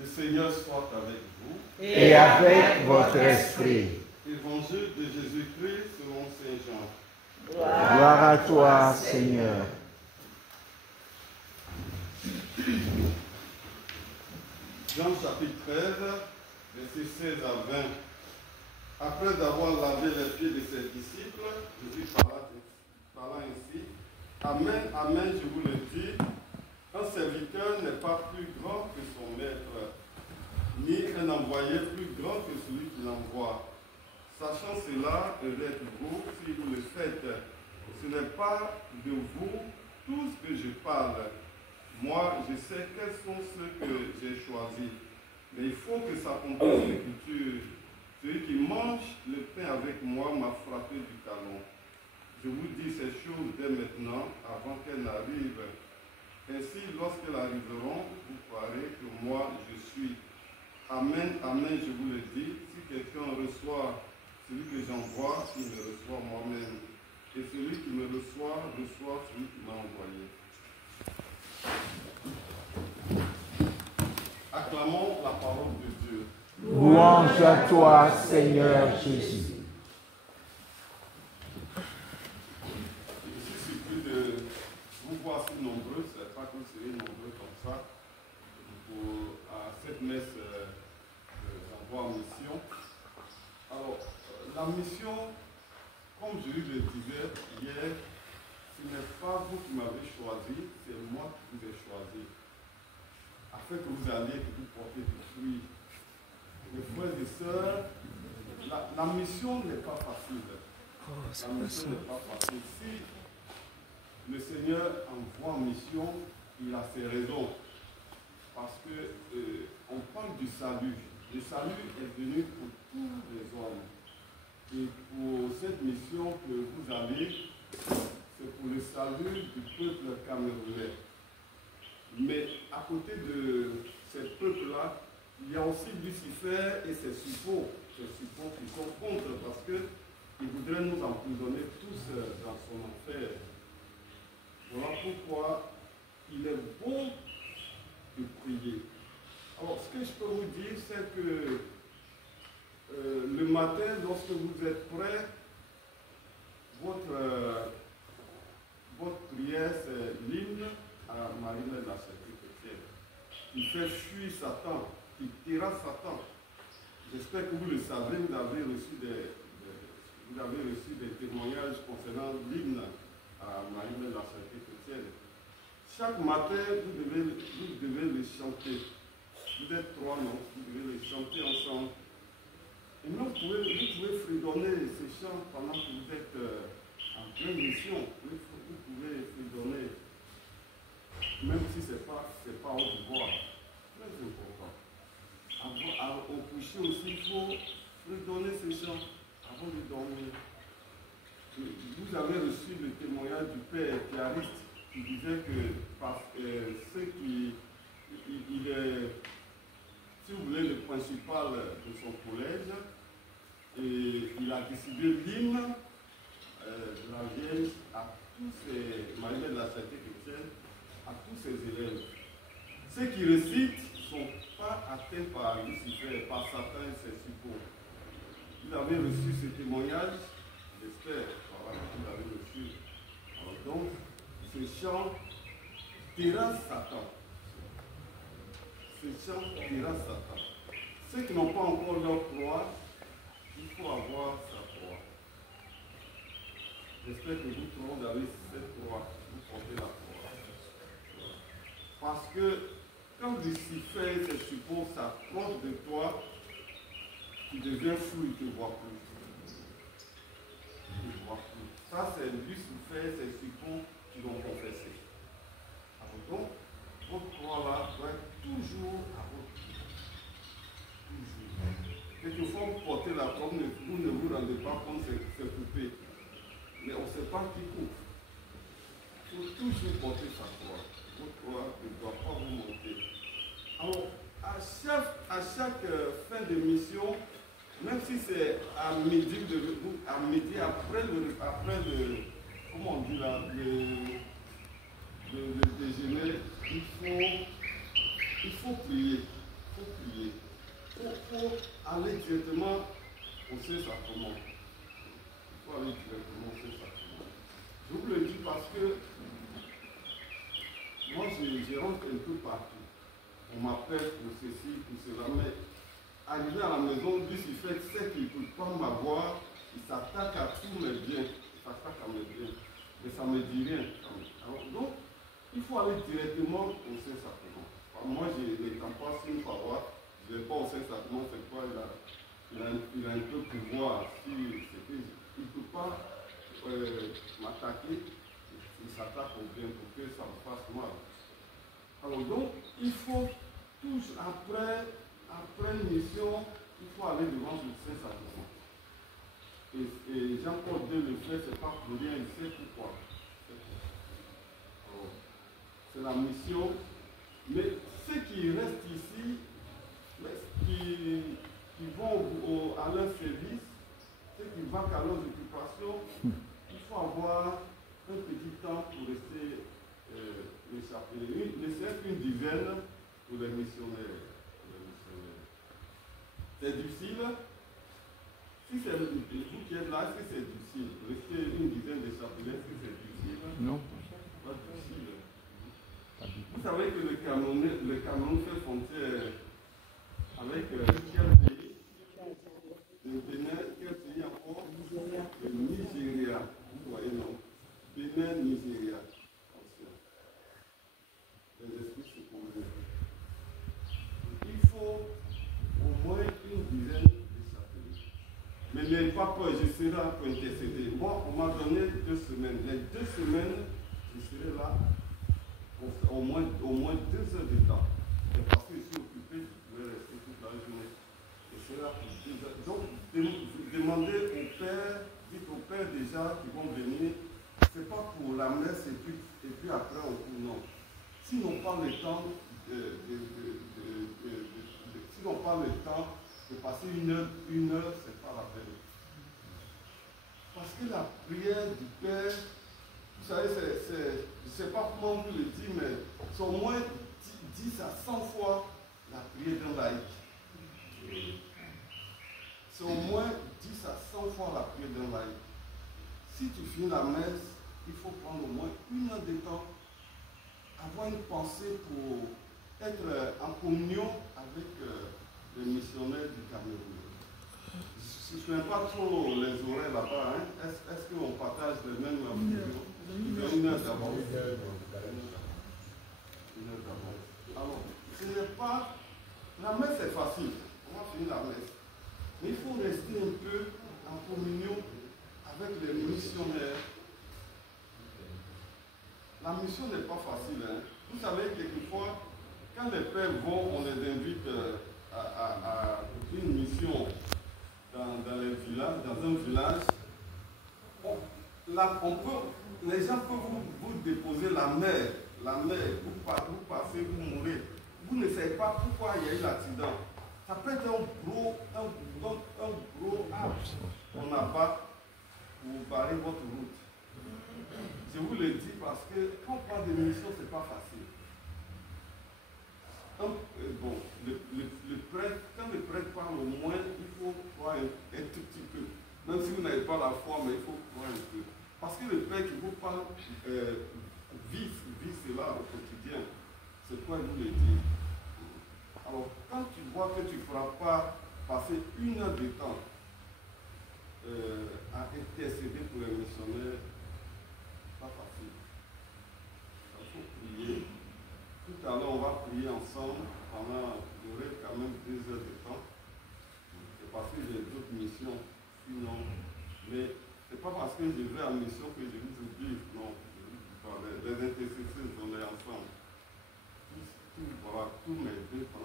Le Seigneur soit avec vous. Et avec votre esprit. Évangile de Jésus-Christ selon Saint Jean. Gloire à toi, Seigneur. Jean chapitre 13, versets 16 à 20. Après avoir lavé les pieds de ses disciples, Jésus parla ainsi. Amen, amen, je vous le dis, un serviteur n'est pas plus grand que son maître, ni un envoyé plus grand que celui qui l'envoie. Sachant cela, élève-vous si vous le faites. Ce n'est pas de vous tout ce que je parle. Moi, je sais quels sont ceux que j'ai choisis. Mais il faut que s'accomplisse l'Écriture. Celui qui mange le pain avec moi m'a frappé du talon. Je vous dis ces choses dès maintenant, avant qu'elles n'arrivent. Ainsi, lorsqu'elles arriveront, vous croirez que moi, je suis. Amen, amen, je vous le dis. Si quelqu'un reçoit celui que j'envoie, il me reçoit moi-même. Et celui qui me reçoit, reçoit celui qui m'a envoyé. Acclamons la parole de Dieu. Louange à toi, Seigneur Jésus. Je suis surpris de vous voir si nombreux, ce n'est pas que vous serez nombreux comme ça, à cette messe d'envoi en mission. Alors, la mission, comme je lui le disais hier, ce n'est pas vous qui m'avez choisi, c'est moi qui vous ai choisi. Afin que vous alliez, que vous portez du fruit. Mes frères et sœurs, la mission n'est pas facile. La mission n'est pas facile. Si le Seigneur envoie en mission, il a ses raisons. Parce que on parle du salut. Le salut est venu pour tous les hommes. Et pour cette mission que vous avez, c'est pour le salut du peuple camerounais. Mais à côté de ces peuples-là, il y a aussi Lucifer et ses suppôts qui sont contre parce qu'ils voudraient nous emprisonner tous dans son enfer. Voilà pourquoi il est bon de prier. Alors, ce que je peux vous dire, c'est que le matin, lorsque vous êtes prêts, votre prière, c'est l'hymne à Marie-Mère la Sainte Chrétienne. Il fait fuir Satan, il terrasse Satan. J'espère que vous le savez, vous avez reçu des témoignages concernant l'hymne à Marie-Mère la Sainte Chrétienne. Chaque matin, vous devez le chanter. Vous êtes trois, non? Vous devez le chanter ensemble. Et même vous pouvez fredonner ces chants pendant que vous êtes en pleine mission. Vous pouvez fredonner. Même si ce n'est pas haute voix. Très important. Au coucher aussi, il faut fredonner ces chants avant de dormir. Vous avez reçu le témoignage du père Clariste qui disait que il est, si vous voulez, le principal de son collège, et il a décidé l'hymne de la Vierge à tous ces Marie-Mère de la Sainte Chrétienne, à tous ses élèves. Ceux qui récitent ne sont pas atteints par Lucifer, par Satan et ses suppôts. Vous avez reçu ce témoignage, j'espère, voilà, vous l'avez reçu. Alors donc, ce chant terrasse Satan. Ce chant terrasse Satan. Ceux qui n'ont pas encore leur croix, il faut avoir sa croix. J'espère que vous tout le monde avez cette croix, vous portez la croix. Parce que quand Lucifer et ses suppôts s'approchent de toi, tu deviens fou, il ne te voit plus. Il ne te voit plus. Ça, c'est Lucifer et ses suppôts qui l'ont confessé. Alors donc, votre croix-là doit être toujours à votre pied. Toujours. Quelquefois, vous portez la croix, vous ne vous rendez pas compte que c'est coupé. Mais on ne sait pas qui coupe. Il faut toujours porter sa croix. Votre croix ne doit pas vous monter. Alors, à chaque fin de mission, même si c'est à midi après le comment on dit là, le déjeuner, il faut prier. Il faut prier. Faut aller directement au Saint-Sacrement. Il faut aller directement au Saint-Sacrement. Je vous le dis parce que moi, je rentre un peu partout. On m'appelle pour ceci, pour cela, mais arrivé à la maison, lui, il fait c'est qu'il ne peut pas m'avoir, il s'attaque à tous mes biens, il s'attaque à mes biens, mais ça ne me dit rien. Alors, donc, il faut aller directement au Saint-Sacrement. Moi, je n'étant pas une paroisse, je ne vais pas au Saint-Sacrement, c'est quoi, il a un peu de pouvoir. Il ne peut pas m'attaquer, il s'attaque au bien pour que ça me fasse mal. Alors donc, il faut tous, après une mission, il faut aller devant le Saint-Sacrement. Et Jean-Paul II le fait, c'est pas pour rien, il sait pourquoi. Alors, c'est la mission. Mais ceux qui restent ici, qui vont à leur service, ceux qui vaquent à leurs occupations, il faut avoir un petit temps pour rester les chapeliers. Ne serait-ce qu'une dizaine pour les missionnaires. C'est difficile. Si c'est vous qui êtes là, est-ce que c'est difficile? Rester une dizaine de chapeliers, est-ce que c'est difficile? Non. Pas difficile. Vous savez que le Cameroun fait frontière avec quel pays? Le Bénin, quel pays encore? Le Nigeria. Vous voyez, non? Bénin, Nigeria. Les esprits se conviennent. Il faut au moins une dizaine de chapeliers. Mais n'ayez pas peur, je serai là pour intercéder. Moi, on m'a donné 2 semaines. Les 2 semaines, je serai là. Au moins 2 heures de temps. Et parce que je suis occupé, je vais rester toute la journée. Et c'est là pour 2 heures. Donc, demandez au Père, dites au Père déjà qui vont venir, c'est pas pour la messe et puis après on court, non. S'ils n'ont pas le temps s'ils n'ont pas le temps de passer une heure, c'est pas la peine. Parce que la prière du Père, vous savez, je ne sais pas comment vous le dire, mais c'est au moins 10 à 100 fois la prière d'un laïc. C'est au moins 10 à 100 fois la prière d'un laïc. Si tu finis la messe, il faut prendre au moins 1 heure de temps, avoir une pensée pour être en communion avec les missionnaires du Cameroun. Je ne connais pas trop les horaires là-bas. Hein. Est-ce qu'on partage les mêmes visions? 1 heure d'abord. 1 heure d'abord. Alors, ce n'est pas. La messe est facile. On va finir la messe. Mais il faut rester un peu en communion avec les missionnaires. La mission n'est pas facile. Hein. Vous savez, quelquefois, quand les pères vont, on les invite à une mission dans les villages, dans un village. Les gens peuvent vous déposer la mer, vous passez, vous mourrez. Vous ne savez pas pourquoi il y a eu l'accident. Ça peut être un gros arbre qu'on abat pour barrer votre route. Je vous le dis parce que quand on parle de mission, ce n'est pas facile. Le prêtre, quand le prêtre parle au moins, il faut croire un tout petit peu. Même si vous n'avez pas la foi, mais il faut croire un peu. Parce que le Père qui vous parle vit cela au quotidien. C'est quoi vous le dire. Alors, quand tu vois que tu ne pourras pas passer 1 heure de temps à intercéder pour les missionnaires, c'est pas facile. Il faut prier. Tout à l'heure, on va prier ensemble pendant, j'aurai quand même 2 heures de temps. C'est parce que j'ai d'autres missions. Sinon, mais ce n'est pas parce que je vais en mission que je vous oublie. Non, les intercesseurs, on est ensemble. Tous mes 2 temps.